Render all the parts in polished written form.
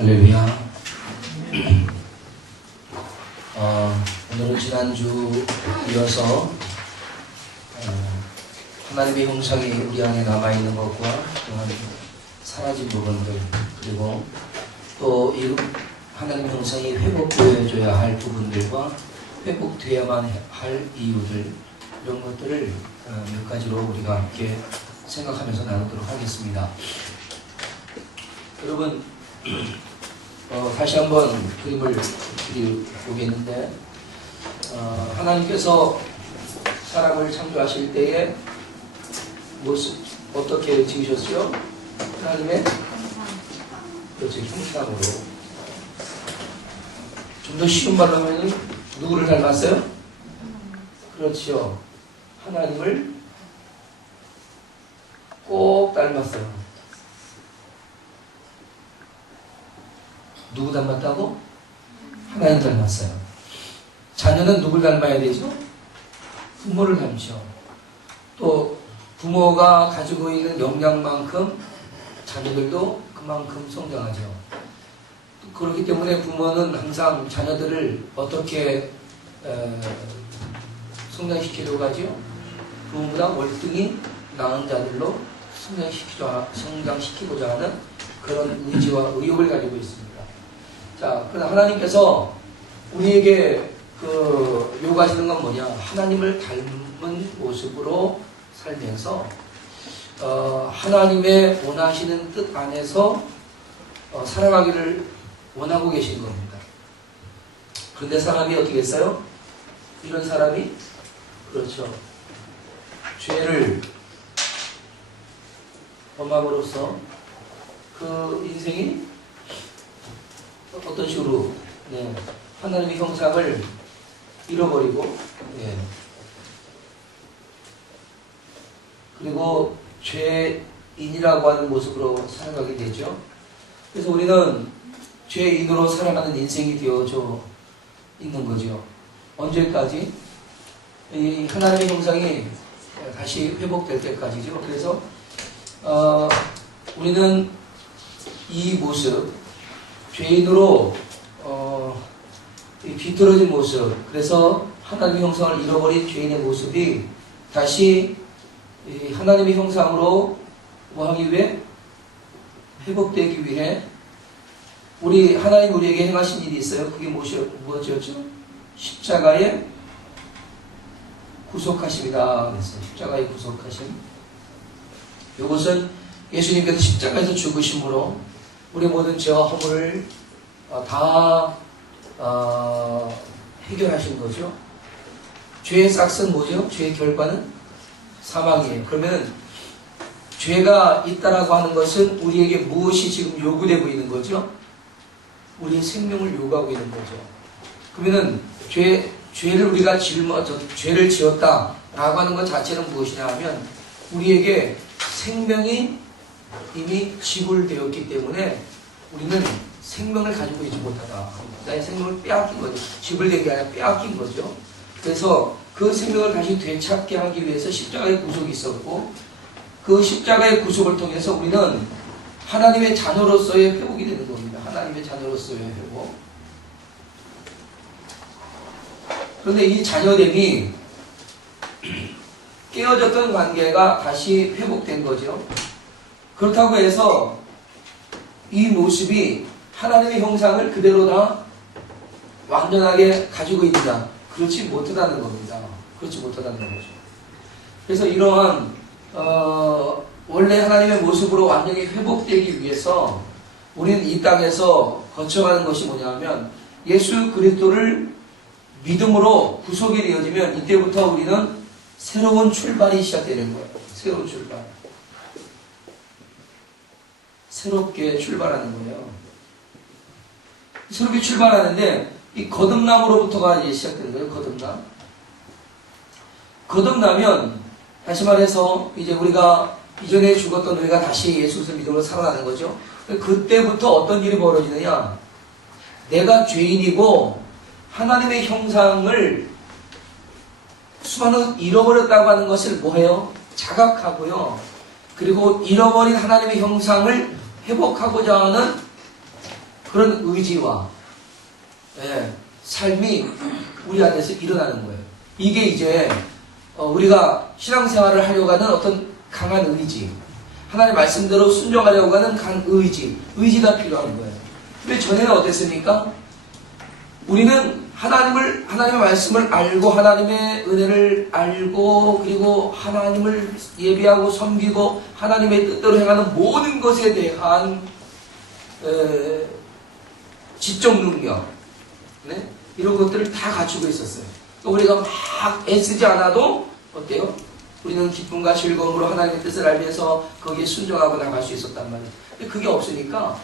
할렐루야. 오늘은 지난주 이어서 하나님의 형상이 우리 안에 남아있는 것과 또한 사라진 부분들, 그리고 또 이 하나님의 형상이 회복되어져야 할 부분들과 회복되어야만 할 이유들, 이런 것들을 몇 가지로 우리가 함께 생각하면서 나누도록 하겠습니다. 여러분, 다시 한번 그림을 보겠는데, 하나님께서 사람을 창조하실 때에 모습 어떻게 지으셨어요? 하나님의 형상으로. 좀 더 쉬운 말로 하면 누구를 닮았어요? 그렇죠. 하나님을 꼭 닮았어요. 누구 닮았다고? 하나님 닮았어요. 자녀는 누굴 닮아야 되죠? 부모를 닮죠. 또 부모가 가지고 있는 역량만큼 자녀들도 그만큼 성장하죠. 그렇기 때문에 부모는 항상 자녀들을 어떻게 성장시키려고 하죠? 부모보다 월등히 나은 자들로 성장시키고자 하는 그런 의지와 의욕을 가지고 있습니다. 자, 그러나 하나님께서 우리에게 요구하시는 건 뭐냐? 하나님을 닮은 모습으로 살면서 하나님의 원하시는 뜻 안에서 살아가기를 원하고 계신 겁니다. 그런데 사람이 어떻게 했어요? 이런 사람이, 그렇죠, 죄를 범함으로써 그 인생이 어떤 식으로 하나님의 형상을 잃어버리고, 그리고 죄인이라고 하는 모습으로 살아가게 되죠. 그래서 우리는 죄인으로 살아가는 인생이 되어져 있는 거죠. 언제까지? 이 하나님의 형상이 다시 회복될 때까지죠. 그래서 우리는 이 모습, 죄인으로 비틀어진 모습, 그래서 하나님의 형상을 잃어버린 죄인의 모습이 다시 하나님의 형상으로 뭐하기 위해? 회복되기 위해 하나님 우리에게 행하신 일이 있어요. 그게 무엇이었죠? 십자가의 구속하심이다. 십자가의 구속하심. 이것은 예수님께서 십자가에서 죽으심으로 우리 모든 죄와 허물을 다 해결하신 거죠. 죄의 싹은 뭐죠? 죄의 결과는 사망이에요. 그러면 죄가 있다라고 하는 것은 우리에게 무엇이 지금 요구되고 있는 거죠? 우리의 생명을 요구하고 있는 거죠. 그러면은 죄를 우리가 죄를 지었다라고 하는 것 자체는 무엇이냐 하면 우리에게 생명이 이미 지불되었기 때문에 우리는 생명을 가지고 있지 못하다. 나의 생명을 빼앗긴 거죠. 지불된 게 아니라 빼앗긴 거죠. 그래서 그 생명을 다시 되찾게 하기 위해서 십자가의 구속이 있었고, 그 십자가의 구속을 통해서 우리는 하나님의 자녀로서의 회복이 되는 겁니다. 하나님의 자녀로서의 회복. 그런데 이 자녀됨이 깨어졌던 관계가 다시 회복된 거죠. 그렇다고 해서 이 모습이 하나님의 형상을 그대로 다 완전하게 가지고 있느냐? 그렇지 못하다는 겁니다. 그렇지 못하다는 거죠. 그래서 이러한 원래 하나님의 모습으로 완전히 회복되기 위해서 우리는 이 땅에서 거쳐가는 것이 뭐냐면 예수 그리스도를 믿음으로 구속이 되어지면 이때부터 우리는 새로운 출발이 시작되는 거예요. 새로운 출발. 새롭게 출발하는 거예요. 새롭게 출발하는데 이 거듭남으로부터가 이제 시작되는 거예요. 거듭남. 거듭나면 다시 말해서 이제 우리가 이전에 죽었던 우리가 다시 예수 그리스도 믿음으로 살아나는 거죠. 그때부터 어떤 일이 벌어지느냐? 내가 죄인이고 하나님의 형상을 수많은 잃어버렸다고 하는 것을 뭐해요? 자각하고요. 그리고 잃어버린 하나님의 형상을 회복하고자 하는 그런 의지와 삶이 우리 안에서 일어나는 거예요. 이게 이제 우리가 신앙생활을 하려고 하는 어떤 강한 의지, 하나님의 말씀대로 순종하려고 하는 강한 의지가 필요한 거예요. 근데 전에는 어땠습니까? 우리는 하나님의 말씀을 알고 하나님의 은혜를 알고 그리고 하나님을 예배하고 섬기고 하나님의 뜻대로 행하는 모든 것에 대한 지적 능력, 이런 것들을 다 갖추고 있었어요. 우리가 막 애쓰지 않아도 어때요? 우리는 기쁨과 즐거움으로 하나님의 뜻을 알면서 거기에 순종하고 나갈 수 있었단 말이에요. 근데 그게 없으니까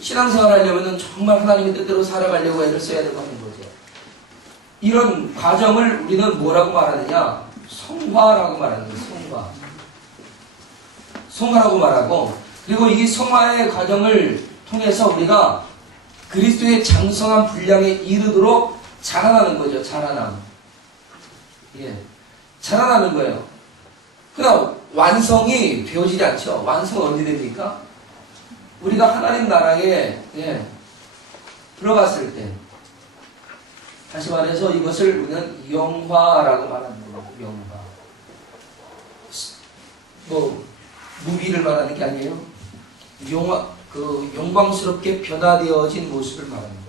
신앙생활 하려면 정말 하나님의 뜻대로 살아가려고 애를 써야 되고 하는 거죠. 이런 과정을 우리는 뭐라고 말하느냐? 성화라고 말하는 거예요. 성화라고 말하고, 그리고 이 성화의 과정을 통해서 우리가 그리스도의 장성한 분량에 이르도록 자라나는 거죠. 자라남. 자라나는 거예요. 그러나 완성이 되어지지 않죠. 완성은 언제 됩니까? 우리가 하나님 나라에 들어갔을 때, 다시 말해서 이것을 우리는 영화라고 말하는 거예요. 영화. 무비를 말하는 게 아니에요. 영광스럽게 변화되어진 모습을 말하는 거예요.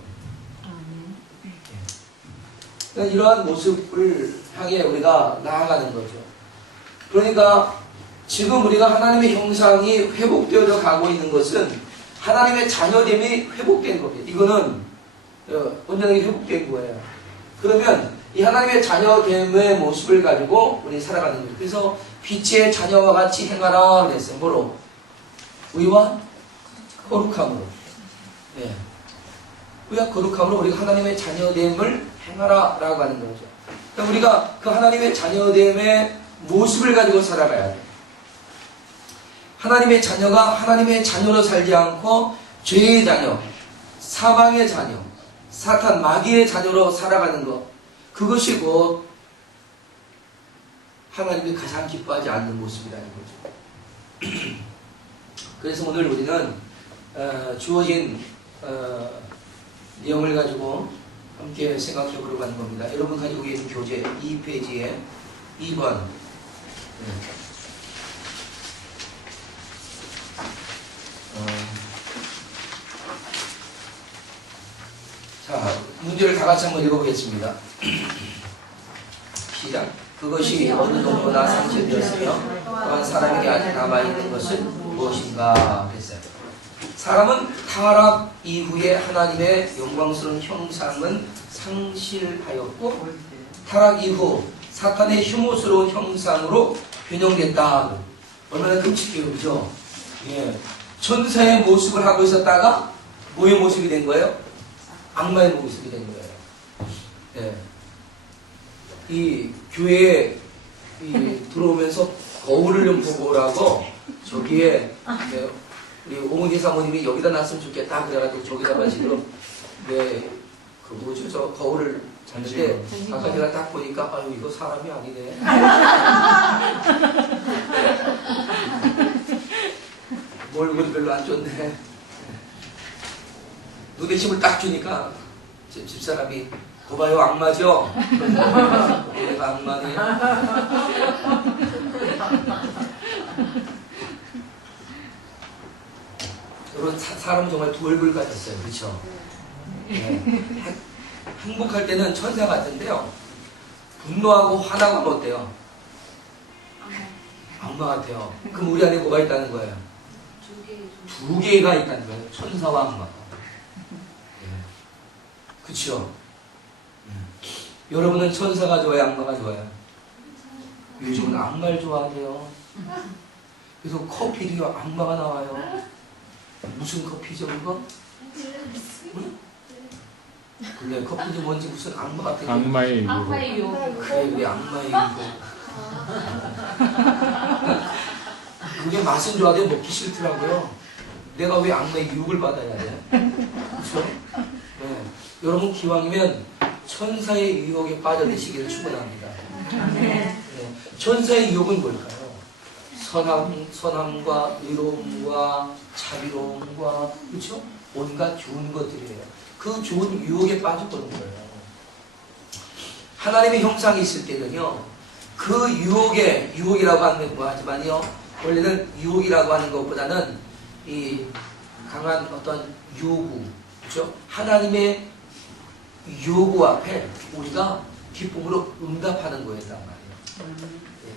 그러니까 이러한 모습을 향해 우리가 나아가는 거죠. 그러니까 지금 우리가 하나님의 형상이 회복되어 가고 있는 것은 하나님의 자녀됨이 회복된 겁니다. 이거는 온전하게 회복된 거예요. 그러면 이 하나님의 자녀됨의 모습을 가지고 우리 살아가는 거예요. 그래서 빛의 자녀와 같이 행하라 그랬어요. 뭐로? 의와 거룩함으로. 의와 거룩함으로 우리가 하나님의 자녀됨을 행하라 라고 하는 거죠. 그러니까 우리가 그 하나님의 자녀됨의 모습을 가지고 살아가야 돼요. 하나님의 자녀가 하나님의 자녀로 살지 않고 죄의 자녀, 사망의 자녀, 사탄, 마귀의 자녀로 살아가는 것, 그것이 곧 하나님이 가장 기뻐하지 않는 모습이라는 거죠. 그래서 오늘 우리는 주어진 내용을 가지고 함께 생각해 보려고 하는 겁니다. 여러분 가지고 계신 교재 2페이지에 2번. 자, 문제를 다 같이 한번 읽어보겠습니다. 시작. 그것이 어느 정도나 상실되었으며 또한 사람에게 아직 남아있는 것은 무엇인가 했어요. 사람은 타락 이후에 하나님의 영광스러운 형상은 상실하였고 타락 이후 사탄의 혐오스러운 형상으로 변형됐다. 얼마나 끔찍해요, 그죠? 천사의 모습을 하고 있었다가 뭐의 모습이 된 거예요? 악마의 모습이 된 거예요. 이 교회에 들어오면서 거울을 좀 보고 오라고 저기에 우리 오은희 사모님이 여기다 놨으면 좋겠다 그래가지고 저기다가 지금 저 거울을 잤는데 아까 제가 딱 보니까 아유 이거 사람이 아니네. 얼굴이 별로 안 좋네. 눈에 힘을 딱 주니까 집사람이 거봐요 악마죠? 내가 악마네. 여러분 사람은 정말 두 얼굴 같았어요. 그렇죠? 행복할 때는 천사 같은데요. 분노하고 화나고 하면 어때요? 악마 같아요. 그럼 우리 안에 뭐가 있다는 거예요? 두 개가 있다는 거예요. 천사와 악마가. 그렇죠? 여러분은 천사가 좋아요? 악마가 좋아요? 요즘은 악마를 좋아하세요. 그래서 커피도 악마가 나와요. 무슨 커피죠 그거? 그래 커피도 뭔지 무슨 악마 같은 악마의 유혹. 악마의 유혹. 그래 악마의 유혹. 그게 맛은 좋아도 먹기 싫더라고요. 내가 왜 악마의 유혹을 받아야 돼? 그렇죠? 여러분 기왕이면 천사의 유혹에 빠져드시기를 축원합니다. 천사의 유혹은 뭘까요? 선함과 의로움과 자비로움과 그렇죠? 온갖 좋은 것들이에요. 그 좋은 유혹에 빠져버린 거예요. 하나님의 형상이 있을 때는요, 그 유혹이라고 하는 거 하지만요, 원래는 유혹이라고 하는 것보다는 이 강한 어떤 요구, 그렇죠? 하나님의 요구 앞에 우리가 기쁨으로 응답하는 거였단 말이에요.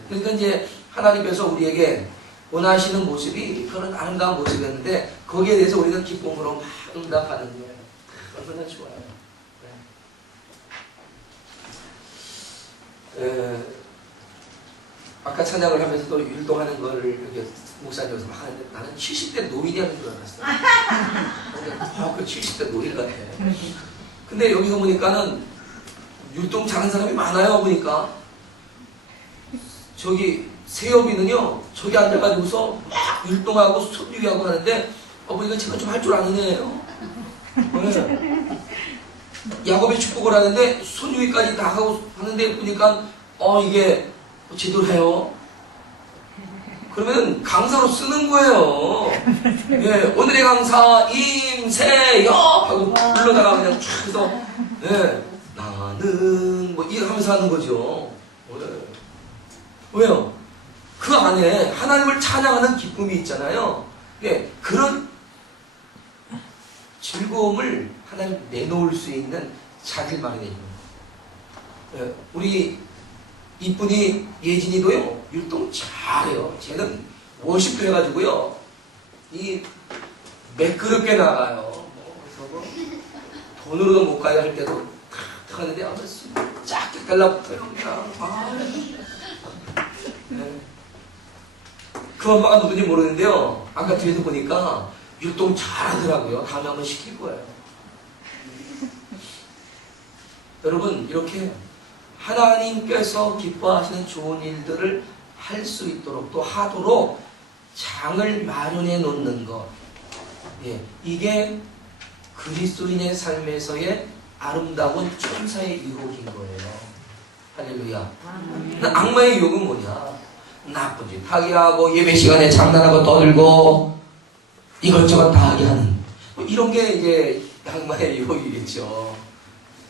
그러니까 이제 하나님께서 우리에게 원하시는 모습이 그런 아름다운 모습이었는데 거기에 대해서 우리는 기쁨으로 막 응답하는 거예요. 얼마나 좋아요. 아까 찬양을 하면서도 율동하는 거를 이렇게 목사님께서 막 하는데 나는 70대 노인이라는 줄 알았어요. 그 70대 노인 같아. 근데 여기서 보니까는 율동 잘하는 사람이 많아요. 보니까 저기 세업이는요, 저기 앉아가지고서 막 율동하고 손유기하고 하는데 보니까 제가 좀 할 줄 아는 애예요. 야곱의 축복을 하는데 손유기까지 다 하고 하는데 보니까 이게 제대로 해요. 그러면 강사로 쓰는 거예요. 예, 오늘의 강사 임세엽 하고 불러다가 그냥 쫙 해서 나는 뭐 이렇게 하면서 하는 거죠. 왜요? 그 안에 하나님을 찬양하는 기쁨이 있잖아요. 예, 그런 즐거움을 하나님 내놓을 수 있는 자리를 마련해 줍니다. 예, 우리 이쁜이 예진이도요, 율동 잘해요. 쟤는 워십도 해가지고요, 이 매끄럽게 나가요. 그래서 돈으로도 못 가야 할 때도 탁 하는데 아버지 쫙 달라붙어요. 그 엄마가 누군지 모르는데요, 아까 뒤에서 보니까 율동 잘하더라고요. 다음에 한번 시킬 거예요. 여러분, 이렇게 하나님께서 기뻐하시는 좋은 일들을 할 수 있도록 또 하도록 장을 마련해 놓는 것, 이게 그리스도인의 삶에서의 아름다운 천사의 유혹인 거예요. 할렐루야. 악마의 유혹은 뭐냐? 나쁜 짓 하게 하고 예배 시간에 장난하고 떠들고 이것저것 다 하게 하는 뭐 이런 게 이제 악마의 유혹이겠죠.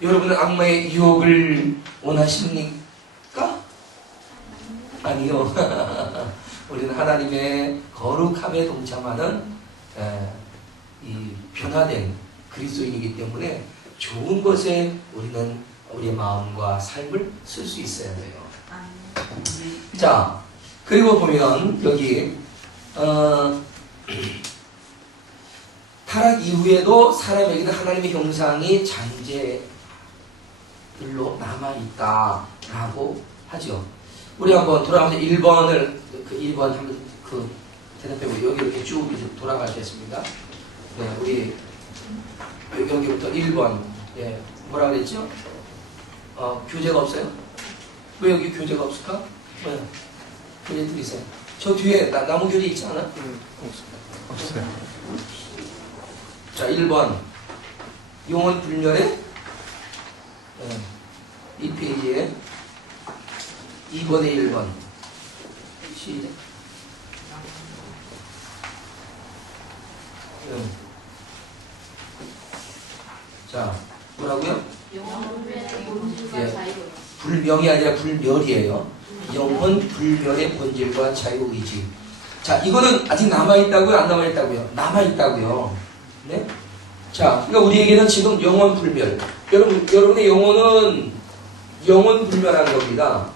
여러분은 악마의 유혹을 원하십니까? 아니요. 우리는 하나님의 거룩함에 동참하는 이 변화된 그리스도인이기 때문에 좋은 것에 우리는 우리의 마음과 삶을 쓸 수 있어야 돼요. 자, 그리고 보면 여기 타락 이후에도 사람에게는 하나님의 형상이 잔재들로 남아있다라고 하죠. 우리 한번 돌아가면서 1번을, 그 1번 한번 그 대답해보고 여기 이렇게 쭉 돌아가겠습니다. 네, 우리 여기부터 1번. 예, 뭐라 그랬죠? 교재가 없어요? 왜 여기 교재가 없을까? 왜? 교재 드리세요. 저 뒤에 나무 교재 있지 않아? 없어요. 자, 1번. 용언 불멸의 이 페이지에 2번에 1번. 시작. 자, 뭐라고요? 불명이 아니라 불멸이에요. 영혼 불멸의 본질과 자유의지. 자, 이거는 아직 남아있다고요? 안 남아있다고요? 남아있다고요. 네? 자, 그러니까 우리에게는 지금 영혼 불멸. 여러분의 영혼은 영혼 불멸한 겁니다.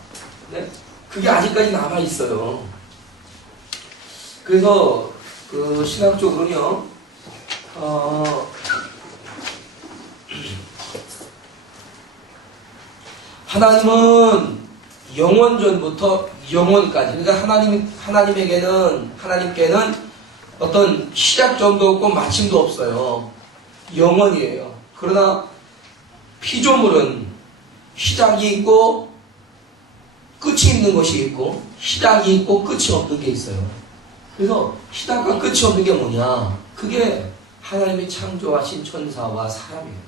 네? 그게 아직까지 남아있어요. 그래서 그 신학적으로는요, 하나님은 영원전부터 영원까지, 그러니까 하나님께는 어떤 시작점도 없고 마침도 없어요. 영원이에요. 그러나 피조물은 시작이 있고 끝이 있는 것이 있고 시작이 있고 끝이 없는 게 있어요. 그래서 시작과 끝이 없는 게 뭐냐? 그게 하나님이 창조하신 천사와 사람이에요.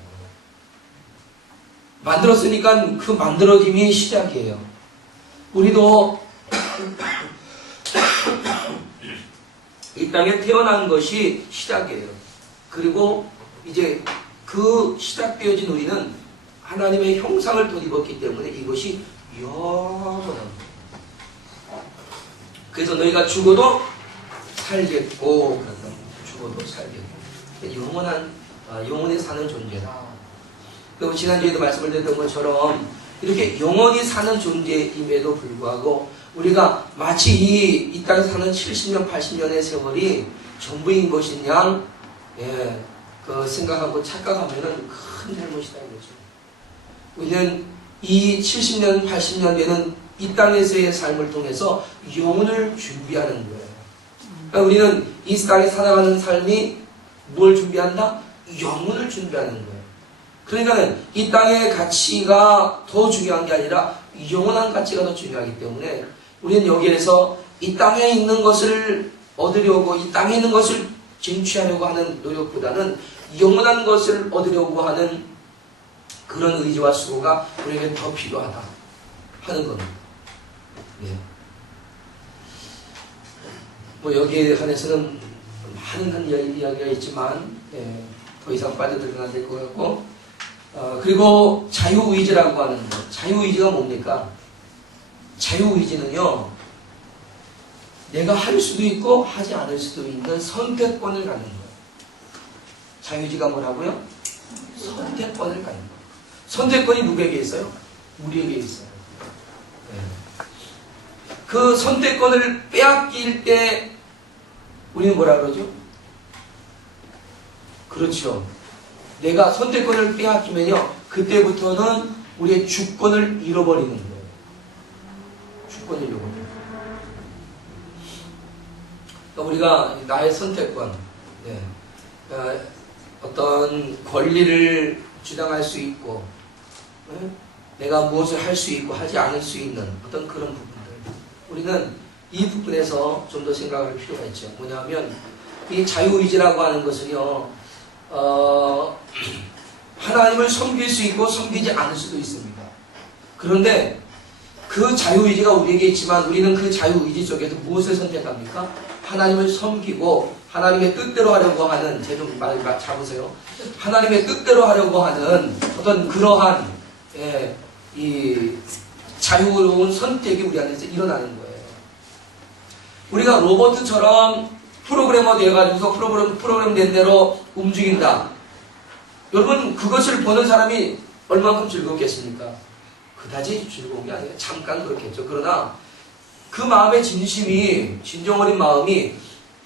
만들었으니까 그 만들어짐이 시작이에요. 우리도 이 땅에 태어난 것이 시작이에요. 그리고 이제 그 시작되어진 우리는 하나님의 형상을 덧입었기 때문에 이것이 영원합니다. 그래서 너희가 죽어도 살겠고, 죽어도 살겠고, 영원히 사는 존재다. 그리고 지난주에도 말씀을 드렸던 것처럼 이렇게 영원히 사는 존재임에도 불구하고 우리가 마치 이 땅에 사는 70년, 80년의 세월이 전부인 것이냐, 생각하고 착각하면은 큰 잘못이다 이거죠. 우리는 이 70년, 80년 되는 이 땅에서의 삶을 통해서 영혼을 준비하는 거예요. 그러니까 우리는 이 땅에 살아가는 삶이 뭘 준비한다? 영혼을 준비하는 거예요. 그러니까 이 땅의 가치가 더 중요한 게 아니라 영원한 가치가 더 중요하기 때문에 우리는 여기에서 이 땅에 있는 것을 얻으려고, 이 땅에 있는 것을 쟁취하려고 하는 노력보다는 영원한 것을 얻으려고 하는 그런 의지와 수고가 우리에게 더 필요하다 하는 겁니다. 예. 뭐 여기에 관해서는 많은 이야기가 있지만 더 이상 빠져들어가야 될 것 같고, 그리고 자유의지라고 하는 것. 자유의지가 뭡니까? 자유의지는요, 내가 할 수도 있고 하지 않을 수도 있는 선택권을 갖는 거예요. 자유의지가 뭐라고요? 선택권을 갖는 거예요. 선택권이 누구에게 있어요? 우리에게 있어요. 네. 그 선택권을 빼앗길 때 우리는 뭐라 그러죠? 그렇죠. 내가 선택권을 빼앗기면요, 그때부터는 우리의 주권을 잃어버리는 거예요. 주권을 잃어버리는 거예요. 그러니까 우리가 나의 선택권, 어떤 권리를 주장할 수 있고, 내가 무엇을 할 수 있고 하지 않을 수 있는 어떤 그런 부분들, 우리는 이 부분에서 좀 더 생각할 필요가 있죠. 뭐냐면 이 자유의지라고 하는 것은요, 하나님을 섬길 수 있고 섬기지 않을 수도 있습니다. 그런데 그 자유의지가 우리에게 있지만 우리는 그 자유의지 속에서 무엇을 선택합니까? 하나님을 섬기고 하나님의 뜻대로 하려고 하는, 제 좀 말 잡으세요. 하나님의 뜻대로 하려고 하는 어떤 그러한 이 자유로운 선택이 우리 안에서 일어나는 거예요. 우리가 로봇처럼 프로그래머 되어가지고서 프로그램 된 대로 움직인다. 여러분, 그것을 보는 사람이 얼만큼 즐겁겠습니까? 그다지 즐거운 게 아니에요. 잠깐 그렇겠죠. 그러나 그 마음의 진정 어린 마음이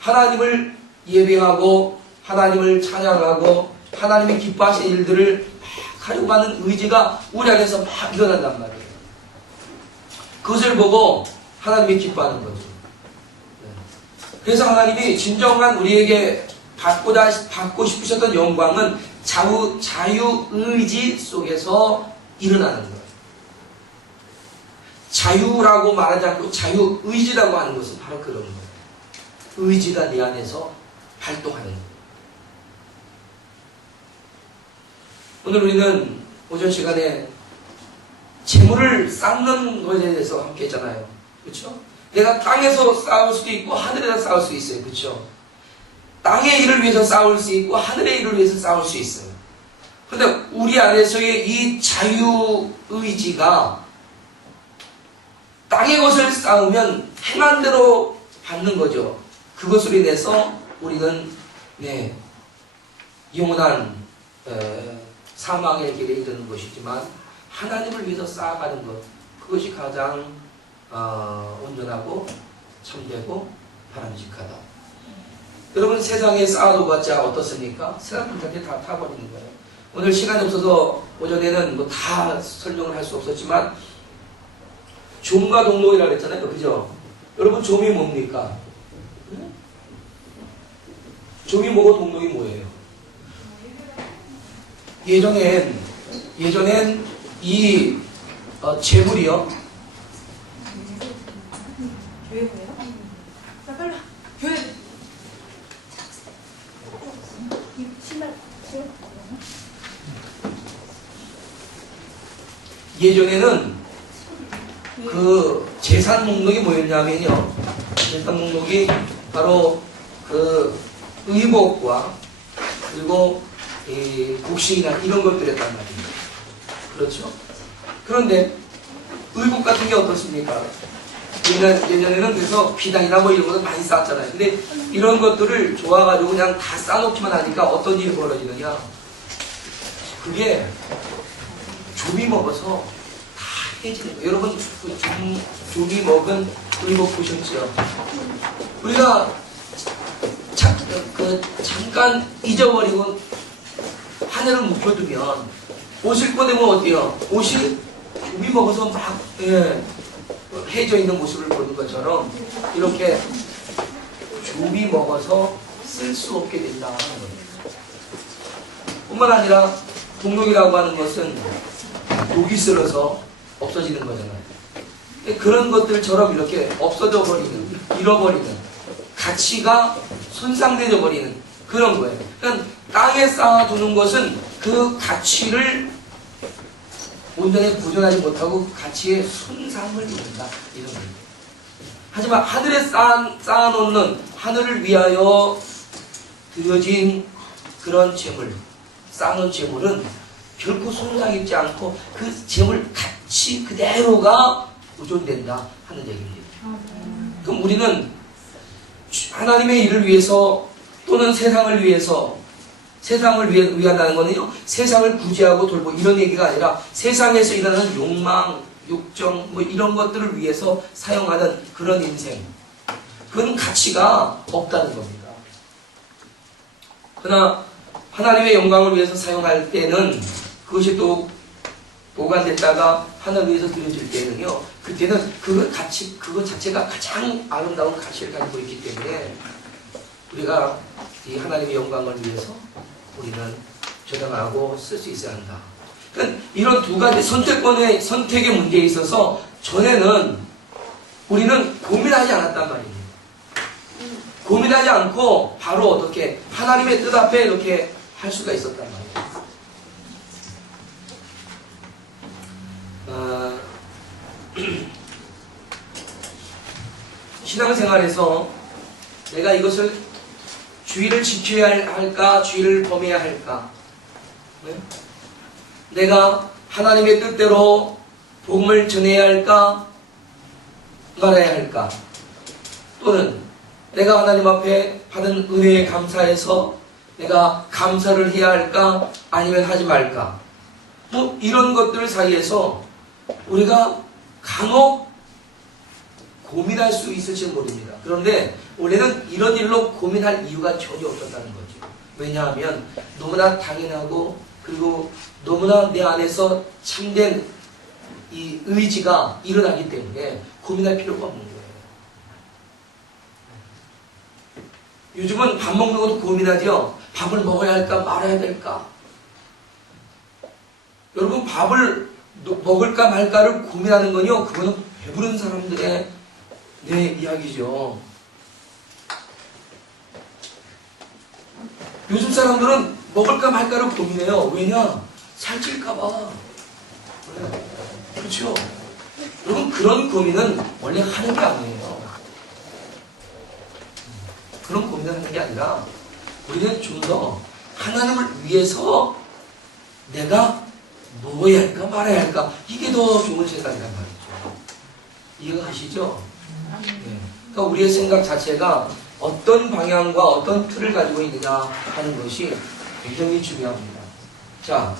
하나님을 예배하고 하나님을 찬양하고 하나님이 기뻐하시는 일들을 막 하려고 하는 의지가 우리 안에서 막 일어난단 말이에요. 그것을 보고 하나님이 기뻐하는 거죠. 그래서 하나님이 진정한 우리에게 받고 싶으셨던 영광은 자유의지 속에서 일어나는 거예요. 자유라고 말하지 않고 자유의지라고 하는 것은 바로 그런 거예요. 의지가 내 안에서 활동하는 거예요. 오늘 우리는 오전 시간에 재물을 쌓는 것에 대해서 함께 했잖아요. 그렇죠? 내가 땅에서 싸울 수도 있고 하늘에서 싸울 수 있어요. 그렇죠? 땅의 일을 위해서 싸울 수 있고 하늘의 일을 위해서 싸울 수 있어요. 그런데 우리 안에서의 이 자유의지가 땅의 것을 싸우면 행한 대로 받는 거죠. 그것으로 인해서 우리는 영원한 사망의 길에 이르는 것이지만 하나님을 위해서 쌓아가는 것, 그것이 가장 온전하고 참되고 바람직하다. 여러분, 세상에 쌓아둬봤자 어떻습니까? 세상 분들한테 다 타버리는 거예요. 오늘 시간이 없어서 오전에는 뭐 다 설명을 할 수 없었지만 좀과 동록이라고 했잖아요. 그죠? 여러분, 좀이 뭡니까? 좀이 뭐고 동록이 뭐예요? 예전엔 이 재물이요. 교회 보내요? 자, 빨리 교회. 예전에는 그 재산 목록이 뭐였냐면요. 재산 목록이 바로 그 의복과 그리고 곡식이나 이런 것들이었단 말이에요. 그렇죠? 그런데 의국 같은 게 어떻습니까? 예전에는 그래서 비단이나 뭐 이런 것도 많이 쌓았잖아요. 근데 이런 것들을 좋아가지고 그냥 다 쌓아놓기만 하니까 어떤 일이 벌어지느냐. 그게 조미 먹어서 다 깨지는 거예요. 여러분 조미 먹은 의국 보셨죠? 우리가 잠깐 잊어버리고 하늘을 묵혀두면 옷을 꺼내면 어때요? 옷이 조미 먹어서 막 해져 있는 모습을 보는 것처럼 이렇게 조미 먹어서 쓸 수 없게 된다 하는 거예요. 뿐만 아니라 공룡이라고 하는 것은 녹이 쓸어서 없어지는 거잖아요. 그런 것들처럼 이렇게 없어져 버리는, 잃어버리는, 가치가 손상되어 버리는 그런 거예요. 그러니까 땅에 쌓아두는 것은 그 가치를 온전히 보존하지 못하고 가치의 손상을 입는다. 이런 거예요. 하지만 하늘에 쌓아놓는 하늘을 위하여 드려진 그런 재물, 쌓아놓은 재물은 결코 손상 입지 않고 그 재물 가치 그대로가 보존된다 하는 얘기입니다. 그럼 우리는 하나님의 일을 위해서 또는 세상을 위해서 세상을 위한다는 것은요, 세상을 구제하고 돌보 이런 얘기가 아니라 세상에서 일어나는 욕망, 욕정 뭐 이런 것들을 위해서 사용하는 그런 인생, 그건 가치가 없다는 겁니다. 그러나 하나님의 영광을 위해서 사용할 때는 그것이 또 보관됐다가 하나님 위해서 드려질 때는요, 그때는 그것 자체가 가장 아름다운 가치를 가지고 있기 때문에 우리가 이 하나님의 영광을 위해서 우리는 저장하고 쓸 수 있어야 한다. 그러니까 이런 두 가지 선택의 문제에 있어서 전에는 우리는 고민하지 않았단 말이에요. 고민하지 않고 바로 어떻게 하나님의 뜻 앞에 이렇게 할 수가 있었단 말이에요. 신앙생활에서 내가 이것을 주의를 지켜야 할까, 주의를 범해야 할까? 네? 내가 하나님의 뜻대로 복음을 전해야 할까, 말해야 할까? 또는 내가 하나님 앞에 받은 은혜에 감사해서 내가 감사를 해야 할까, 아니면 하지 말까? 뭐 이런 것들 사이에서 우리가 간혹 고민할 수 있을지는 모릅니다. 그런데 원래는 이런 일로 고민할 이유가 전혀 없었다는 거죠. 왜냐하면 너무나 당연하고 그리고 너무나 내 안에서 참된 이 의지가 일어나기 때문에 고민할 필요가 없는 거예요. 요즘은 밥 먹는 것도 고민하죠. 밥을 먹어야 할까 말아야 될까. 여러분 밥을 먹을까 말까를 고민하는 건요, 그거는 배부른 사람들의 내 이야기죠. 요즘 사람들은 먹을까 말까를 고민해요. 왜냐? 살찔까봐. 그렇죠? 여러분 그런 고민은 원래 하는 게 아니에요. 그런 고민을 하는 게 아니라 우리는 좀 더 하나님을 위해서 내가 먹어야 할까 말아야 할까, 이게 더 좋은 생각이란 말이죠. 이해가 가시죠? 네. 그러니까 우리의 생각 자체가 어떤 방향과 어떤 틀을 가지고 있느냐 하는 것이 굉장히 중요합니다. 자,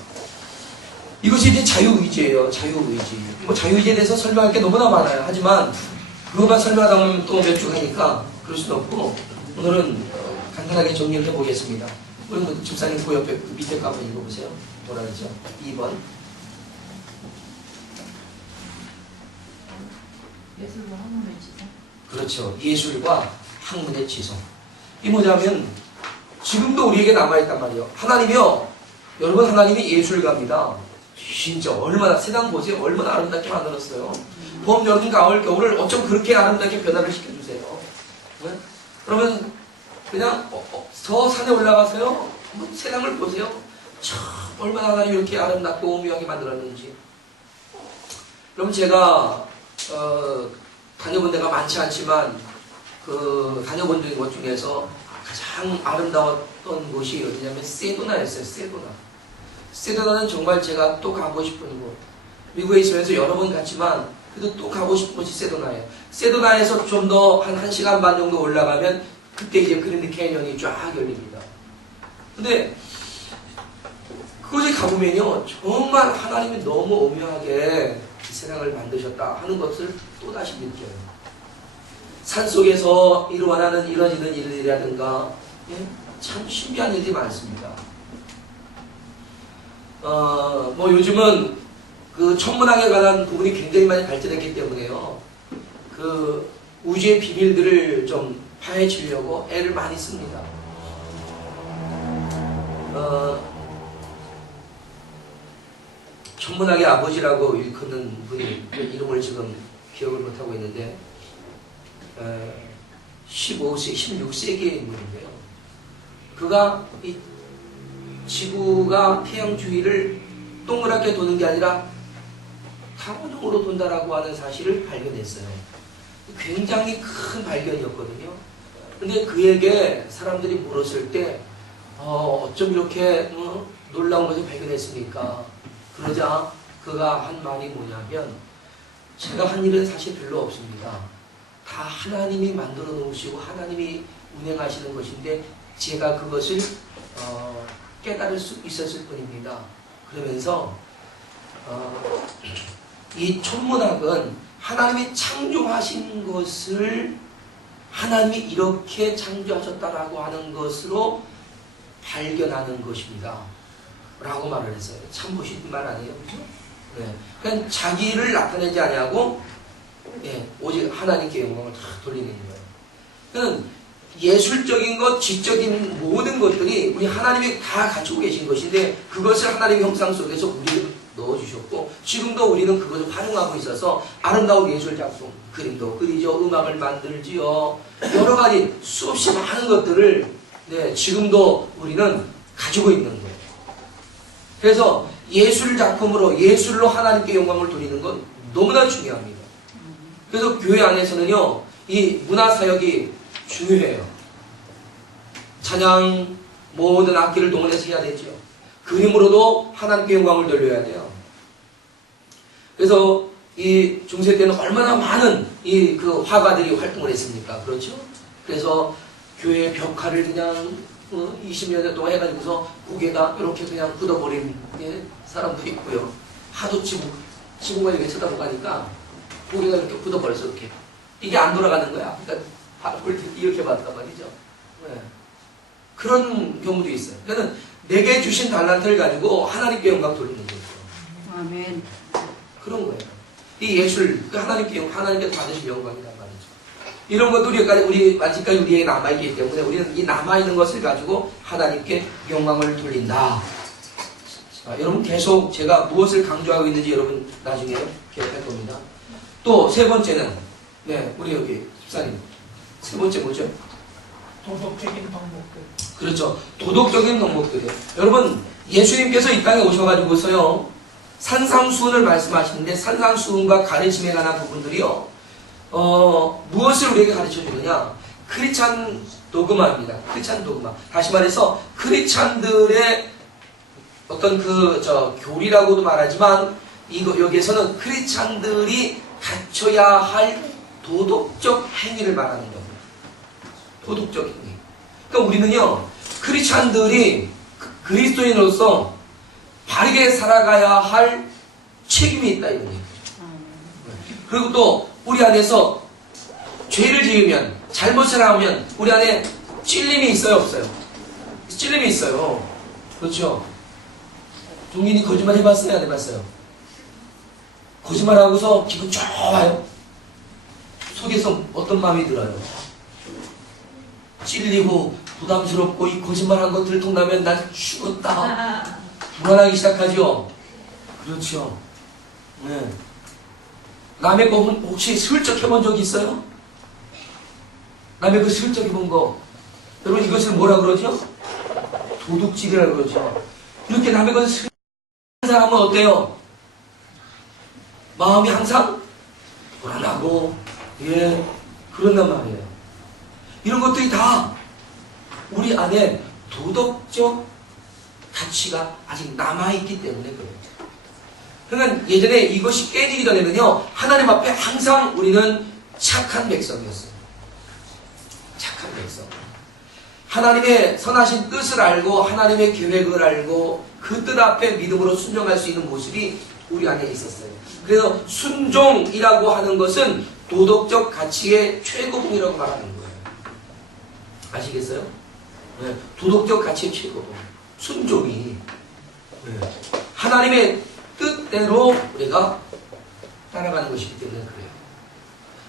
이것이 이제 자유의지예요. 자유의지. 뭐 자유의지에 대해서 설명할 게 너무나 많아요. 하지만 그것만 설명하다 보면 또 몇 주 가니까 그럴 수는 없고, 오늘은 간단하게 정리를 해보겠습니다. 우리 집사님 그 옆에 그 밑에 거 한번 읽어보세요. 뭐라 그러죠? 2번. 예술과 학문의 지성. 그렇죠. 예술과 학문의 지성. 이 뭐냐면 지금도 우리에게 남아있단 말이에요. 하나님이요. 여러분 하나님이 예술가입니다. 진짜 얼마나 세상 보세요. 얼마나 아름답게 만들었어요. 봄, 여름, 가을, 겨울을 어쩜 그렇게 아름답게 변화를 시켜주세요. 네? 그러면 그냥 저 산에 올라가서요. 세상을 보세요. 참 얼마나 하나님 이렇게 아름답고 오묘하게 만들었는지. 여러분 제가 다녀본 데가 많지 않지만 그 다녀본 것 중에서 가장 아름다웠던 곳이 어디냐면 세도나였어요. 세도나. 세도나는 정말 제가 또 가고 싶은 곳. 미국에 있으면서 여러 번 갔지만 그래도 또 가고 싶은 곳이 세도나예요. 세도나에서 좀 더 한 1시간 반 정도 올라가면 그때 이제 그랜드 캐니언이 쫙 열립니다. 근데 그곳에 가보면요, 정말 하나님이 너무 오묘하게 이 세상을 만드셨다 하는 것을 또다시 느껴요. 산속에서 일어나는 이런 일들이라든가, 예? 참 신비한 일들이 많습니다. 뭐 요즘은 그 천문학에 관한 부분이 굉장히 많이 발전했기 때문에요. 그 우주의 비밀들을 좀 파헤치려고 애를 많이 씁니다. 천문학의 아버지라고 일컫는 분이 이름을 지금 기억을 못하고 있는데 15세기, 16세기의 인물인데요. 그가 이 지구가 태양 주위를 동그랗게 도는 게 아니라 타원형으로 돈다라고 하는 사실을 발견했어요. 굉장히 큰 발견이었거든요. 근데 그에게 사람들이 물었을 때 어쩜 이렇게 놀라운 것을 발견했습니까? 그러자 그가 한 말이 뭐냐면, 제가 한 일은 사실 별로 없습니다. 다 하나님이 만들어 놓으시고 하나님이 운행하시는 것인데 제가 그것을 깨달을 수 있었을 뿐입니다. 그러면서 이 천문학은 하나님이 창조하신 것을 하나님이 이렇게 창조하셨다라고 하는 것으로 발견하는 것입니다. 라고 말을 했어요. 참 멋있는 말 아니에요? 그죠? 네. 그냥 자기를 나타내지 아니하고, 예, 오직 하나님께 영광을 다 돌리는 거예요. 그러니까 예술적인 것, 지적인 모든 것들이 우리 하나님이 다 가지고 계신 것인데 그것을 하나님의 형상 속에서 우리를 넣어주셨고 지금도 우리는 그것을 활용하고 있어서 아름다운 예술작품, 그림도 그리죠, 음악을 만들지요, 여러 가지 수없이 많은 것들을 지금도 우리는 가지고 있는 거예요. 그래서 예술작품으로, 예술로 하나님께 영광을 돌리는 건 너무나 중요합니다. 그래서 교회 안에서는요, 이 문화사역이 중요해요. 찬양, 모든 악기를 동원해서 해야 되죠. 그림으로도 하나님께 영광을 돌려야 돼요. 그래서 이 중세 때는 얼마나 많은 그 화가들이 활동을 했습니까? 그렇죠? 그래서 교회 벽화를 그냥 20여 년 동안 해가지고서 고개가 이렇게 그냥 굳어버린 사람도 있고요. 하도 지구가 이렇게 쳐다보고 가니까 고개가 이렇게 굳어버려서 이렇게. 이게 안 돌아가는 거야. 그러니까 이렇게 봤단 말이죠. 네. 그런 경우도 있어요. 그러니까 내게 주신 달란트를 가지고 하나님께 영광 돌리는 거죠. 아멘. 그런 거예요. 이 예술, 하나님께 받으신 영광이란 말이죠. 이런 것도 우리 아직까지 우리에게 남아있기 때문에 우리는 이 남아있는 것을 가지고 하나님께 영광을 돌린다. 자, 여러분 계속 제가 무엇을 강조하고 있는지 여러분 나중에 기억할 겁니다. 또 세 번째는, 우리 여기 집사님, 세 번째 뭐죠? 도덕적인 방법들. 그렇죠. 도덕적인 덕목들이에요. 여러분, 예수님께서 이 땅에 오셔가지고서요, 산상수훈을 말씀하시는데, 산상수훈과 가르침에 관한 부분들이요, 무엇을 우리에게 가르쳐 주느냐? 크리스찬 도그마입니다. 크리스찬 도그마. 다시 말해서, 크리스찬들의 어떤 교리라고도 말하지만, 여기에서는 크리스찬들이 갖춰야 할 도덕적 행위를 말하는 겁니다. 도덕적 행위. 그러니까 우리는요, 크리스찬들이 그리스도인으로서 바르게 살아가야 할 책임이 있다, 이런 얘기죠. 그리고 또 우리 안에서 죄를 지으면, 잘못을 하면 우리 안에 찔림이 있어요, 없어요? 찔림이 있어요. 그렇죠? 종민이 거짓말 해봤어요, 안 해봤어요? 거짓말하고서 기분 좋아요. 속에서 어떤 마음이 들어요? 찔리고 부담스럽고 이 거짓말한 거 들통나면 난 죽었다. 불안하기 시작하죠. 그렇죠. 네. 남의 거 혹시 슬쩍 해본 적 있어요? 남의 거 슬쩍 해본 거. 여러분 이것을 뭐라 그러죠? 도둑질이라고 그러죠. 이렇게 남의 거 슬쩍 하는 사람은 어때요? 마음이 항상 불안하고 그런단 말이에요. 이런 것들이 다 우리 안에 도덕적 가치가 아직 남아있기 때문에 그래요. 그러니까 예전에 이것이 깨지기 전에는요, 하나님 앞에 항상 우리는 착한 백성이었어요. 착한 백성. 하나님의 선하신 뜻을 알고 하나님의 계획을 알고 그 뜻 앞에 믿음으로 순종할 수 있는 모습이 우리 안에 있었어요. 그래서 순종이라고 하는 것은 도덕적 가치의 최고봉이라고 말하는 거예요. 아시겠어요? 네. 도덕적 가치의 최고봉. 순종이. 네. 하나님의 뜻대로 우리가 따라가는 것이기 때문에 그래요.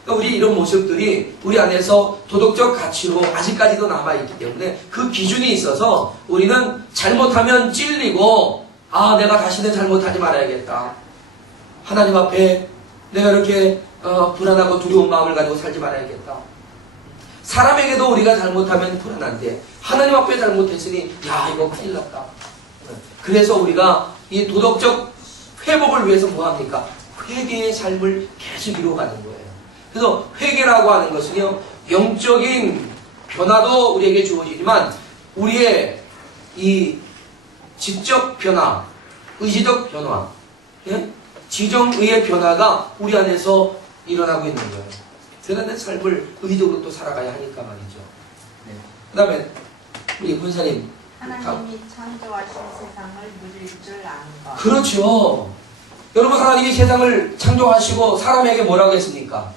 그러니까 우리 이런 모습들이 우리 안에서 도덕적 가치로 아직까지도 남아있기 때문에 그 기준이 있어서 우리는 잘못하면 찔리고 내가 다시는 잘못하지 말아야겠다. 하나님 앞에 내가 이렇게 불안하고 두려운 마음을 가지고 살지 말아야겠다. 사람에게도 우리가 잘못하면 불안한데 하나님 앞에 잘못했으니 이거 큰일 났다. 그래서 우리가 이 도덕적 회복을 위해서 뭐합니까? 회개의 삶을 계속 이루어가는 거예요. 그래서 회개라고 하는 것은요, 영적인 변화도 우리에게 주어지지만 우리의 이 지적 변화, 의지적 변화, 지정의의 변화가 우리 안에서 일어나고 있는 거예요. 그런 삶을 의지적으로 또 살아가야 하니까 말이죠. 그 다음에 우리 권사님, 하나님이 창조하신 세상을 누릴 줄 아는 것. 그렇죠. 여러분, 하나님이 세상을 창조하시고 사람에게 뭐라고 했습니까?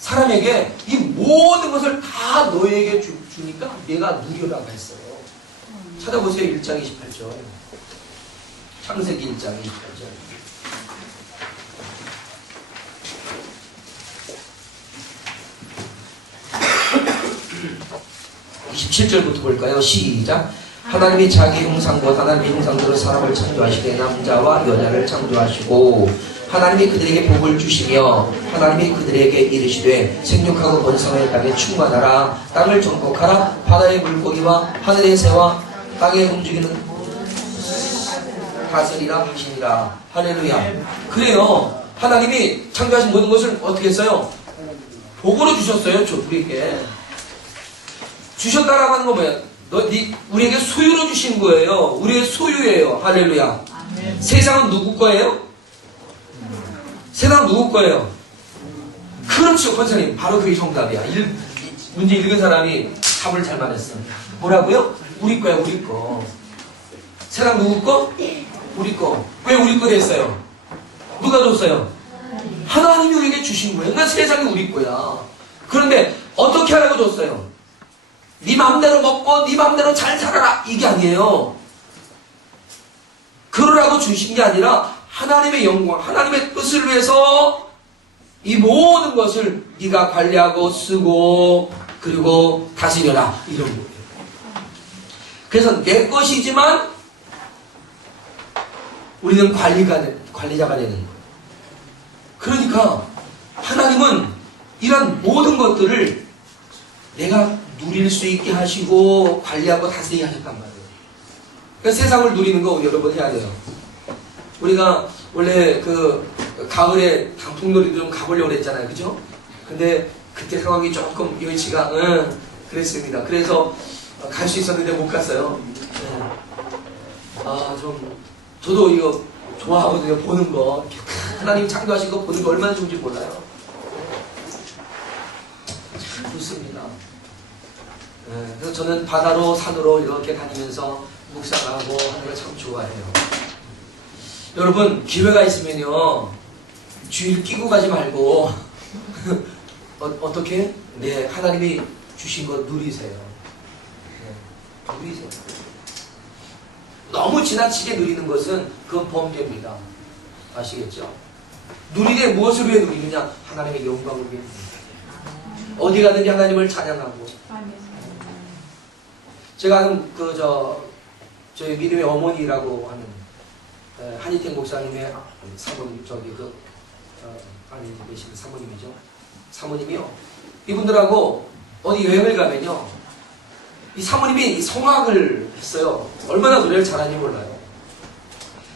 사람에게 이 모든 것을 다 너에게 주니까 내가 누려라고 했어요. 찾아보세요. 1장 28절. 창세기 1장 28절. 27절부터 볼까요? 시작. 하나님이 자기 형상과 하나님의 형상대로 사람을 창조하시되 남자와 여자를 창조하시고 하나님이 그들에게 복을 주시며 하나님이 그들에게 이르시되 생육하고 번성하여 땅에 충만하라. 땅을 정복하라. 바다의 물고기와 하늘의 새와 땅에 움직이는 다스리라 하시니라. 할렐루야. 그래요. 하나님이 창조하신 모든 것을 어떻게 했어요? 복으로 주셨어요. 우리에게. 주셨다라고 하는 건 뭐야? 우리에게 소유로 주신 거예요. 우리의 소유예요. 할렐루야. 세상은 누구 거예요? 세상은 누구 거예요? 그렇죠, 권사님. 바로 그게 정답이야. 문제 읽은 사람이 답을 잘 말했어. 뭐라고요? 우리 거야, 우리 거. 세상 누구 거? 우리 거. 왜 우리 거 됐어요? 누가 줬어요? 하나님이 우리에게 주신 거예요. 그러니까 세상이 우리 거야. 그런데 어떻게 하라고 줬어요? 네 맘대로 먹고 네 맘대로 잘 살아라. 이게 아니에요. 그러라고 주신 게 아니라 하나님의 영광, 하나님의 뜻을 위해서 이 모든 것을 네가 관리하고 쓰고 그리고 다스려라. 이런 거예요. 그래서 내 것이지만 우리는 관리자가 되는 거예요. 그러니까 하나님은 이런 모든 것들을 내가 누릴 수 있게 하시고 관리하고 다스리게 하셨단 말이에요. 그러니까 세상을 누리는 거 여러분 해야 돼요. 우리가 원래 그 가을에 단풍놀이도 좀 가보려고 했잖아요. 그죠? 근데 그때 상황이 조금 여의치가 그랬습니다. 그래서 갈 수 있었는데 못 갔어요. 저도 이거 좋아하거든요. 보는 거. 하나님 창조하신 거 보는 거 얼마나 좋은지 몰라요. 참 좋습니다. 그래서 저는 바다로 산으로 이렇게 다니면서 묵상하고 하는 걸 참 좋아해요. 여러분, 기회가 있으면요, 주일 끼고 가지 말고 어떻게? 네, 하나님이 주신 거 누리세요. 네, 누리세요. 너무 지나치게 누리는 것은 그건 범죄입니다. 아시겠죠? 누리되 무엇을 위해 누리느냐? 하나님의 영광을 위해 누리느냐. 어디 가든지 하나님을 찬양하고. 제가 아는 저희 믿음의 어머니라고 하는 한희택 목사님의 사모님, 안에 계시는 사모님이죠. 사모님이요. 이분들하고 어디 여행을 가면요, 이 사모님이 성악을 했어요. 얼마나 노래를 잘하는지 몰라요.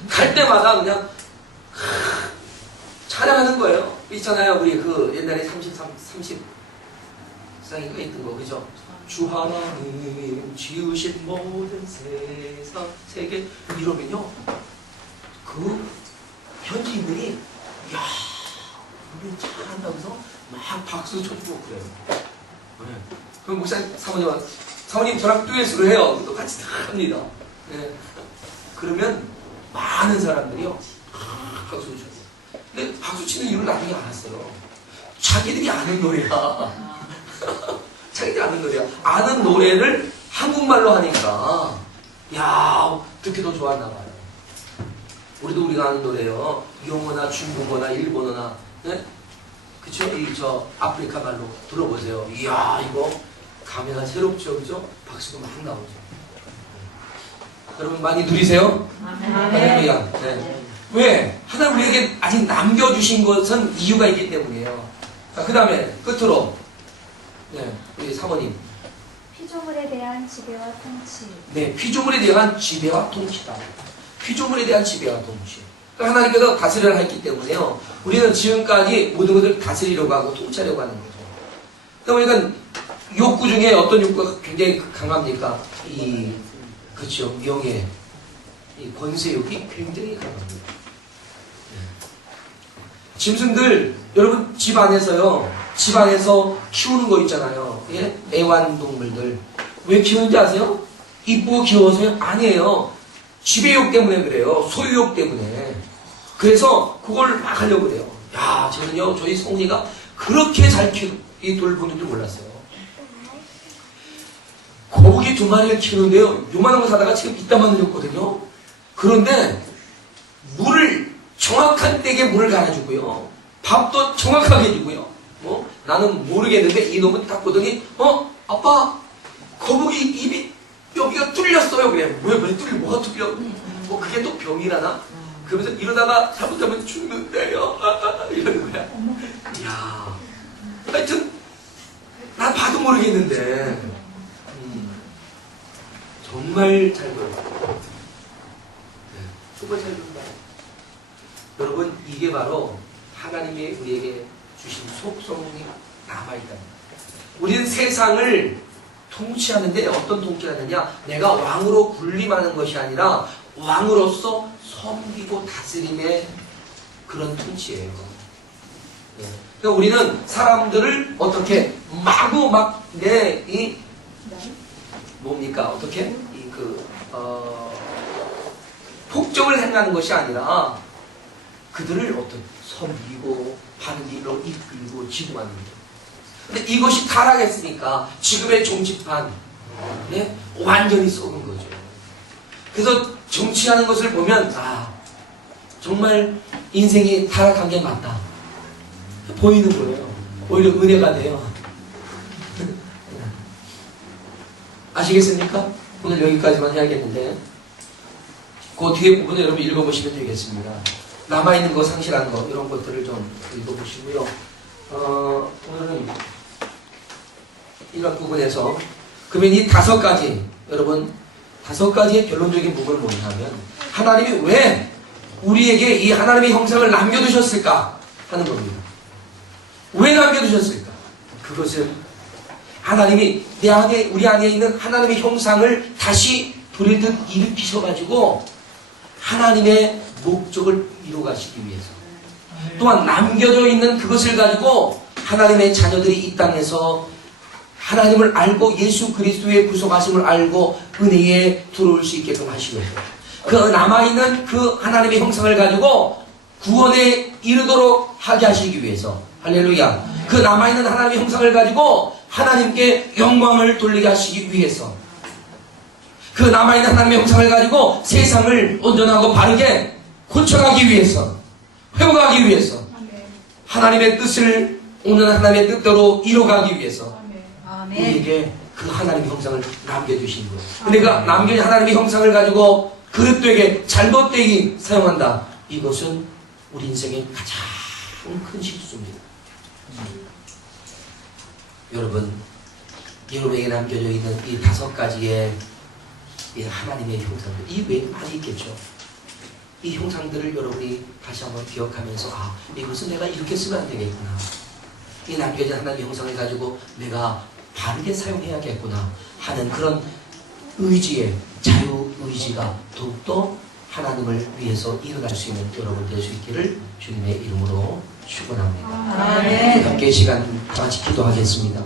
갈 때마다 그냥 찬양하는 거예요. 있잖아요. 우리 그 옛날에 세상에 있던 거 그죠? 주 하나님 지으신 모든 세상 세계 이러면요 그 현지인들이 야 우리 잘한다고 해서 막 박수 쳐주고 그래요. 네. 그럼 목사님 사모님 저랑 듀엣으로 해요. 또 같이 다 합니다. 네. 그러면 많은 사람들이요 박수 쳐요. 근데 박수 치는 이유를 나중에 알았어요. 자기들이 아는 노래야. 자기들이 아는 노래야. 아는 노래를 한국말로 하니까 야 듣기도 좋았나 봐요. 우리도 우리가 아는 노래요. 영어나 중국어나 일본어나 네? 그쵸? 저 아프리카 말로 들어보세요. 이야 이거 감회가 새롭죠, 그죠? 박수가 막 나오죠. 여러분 많이 누리세요? 할렐루야. 네. 왜? 하나님 우리에게 아직 남겨주신 것은 이유가 있기 때문이에요. 그 다음에 끝으로 네, 우리 사모님. 피조물에 대한 지배와 통치. 네, 피조물에 대한 지배와 통치다. 피조물에 대한 지배와 통치. 그러니까 하나님께서 다스려야 했기 때문에요. 우리는 지금까지 모든 것을 다스리려고 하고 통치하려고 하는 거죠. 그러니까 욕구 중에 어떤 욕구가 굉장히 강합니까? 그렇죠. 명예, 이 권세욕이 굉장히 강합니다. 짐승들 여러분 집 안에서요. 집 안에서 키우는 거 있잖아요. 예? 애완동물들 왜 키우는지 아세요? 이쁘고 귀여워서요? 아니에요. 지배욕 때문에 그래요. 소유욕 때문에. 그래서 그걸 막 하려고 그래요. 야, 저는요, 저희 성훈이가 그렇게 잘 이 돌보는 줄 몰랐어요. 거북이 2마리를 키우는데요. 요만한 거 사다가 지금 이따만 흘렸거든요. 그런데 물을 정확한 때에 물을 갈아주고요. 밥도 정확하게 해주고요. 나는 모르겠는데 이놈은 딱 보더니 아빠 거북이 입이 여기가 뚫렸어요. 그래. 왜 뚫려? 뭐가 뚫려? 그게 또 병이라나? 그러면서 이러다가 잘못하면 죽는데요. 이러는 거야. 이야. 하여튼 난 봐도 모르겠는데 정말 잘 보여요. 네, 정말 잘 보인다. 여러분 이게 바로 하나님이 우리에게 주신 속성이 남아있다. 우리는 세상을 통치하는데 어떤 통치를 하느냐? 내가 왕으로 군림하는 것이 아니라 왕으로서 섬기고 다스림의 그런 통치예요. 네. 그러니까 우리는 사람들을 어떻게 마구 뭡니까? 어떻게? 폭정을 행하는 것이 아니라 그들을 어떤 섬기고 바른 길로 이끌고 지도하는 거죠. 근데 이것이 타락했으니까 지금의 종치판 완전히 썩은 거죠. 그래서 정치하는 것을 보면 정말 인생이 타락한 게 맞다 보이는 거예요. 오히려 은혜가 돼요. 아시겠습니까? 오늘 여기까지만 해야겠는데 그 뒤에 부분을 여러분 읽어보시면 되겠습니다. 남아있는 거, 상실한 거 이런 것들을 좀 읽어보시고요. 오늘은 이런 부분에서 그러면 이 5가지 여러분 5가지의 결론적인 부분은 뭐냐면 하나님이 왜 우리에게 이 하나님의 형상을 남겨두셨을까 하는 겁니다. 왜 남겨두셨을까? 그것은 하나님이 우리 안에 있는 하나님의 형상을 다시 부르듯 일으키셔가지고 하나님의 목적을 이루어가시기 위해서 또한 남겨져 있는 그것을 가지고 하나님의 자녀들이 이 땅에서 하나님을 알고 예수 그리스도의 구속하심을 알고 은혜에 들어올 수 있게끔 하시려고 그 남아있는 그 하나님의 형상을 가지고 구원에 이르도록 하게 하시기 위해서 할렐루야. 그 남아있는 하나님의 형상을 가지고 하나님께 영광을 돌리게 하시기 위해서 그 남아있는 하나님의 형상을 가지고 세상을 온전하고 바르게 고쳐가기 위해서 회복하기 위해서 하나님의 뜻을 오늘 하나님의 뜻대로 이루어가기 위해서 우리에게 그 하나님의 형상을 남겨주신 거예요. 근데 그 남겨진 하나님의 형상을 가지고 그릇되게 잘못되게 사용한다. 이것은 우리 인생의 가장 큰 실수입니다. 여러분에게 남겨져 있는 이 5가지의 이 하나님의 형상들, 이 외에 많이 있겠죠. 이 형상들을 여러분이 다시 한번 기억하면서 이것은 내가 이렇게 쓰면 안 되겠구나. 이 남겨진 하나님의 형상을 가지고 내가 바르게 사용해야겠구나 하는 그런 의지에 자유의지가 더욱더 하나님을 위해서 일어날 수 있는 여러분 될 수 있기를 주님의 이름으로 축원합니다. 아멘. 함께 시간 다 같이 기도하겠습니다.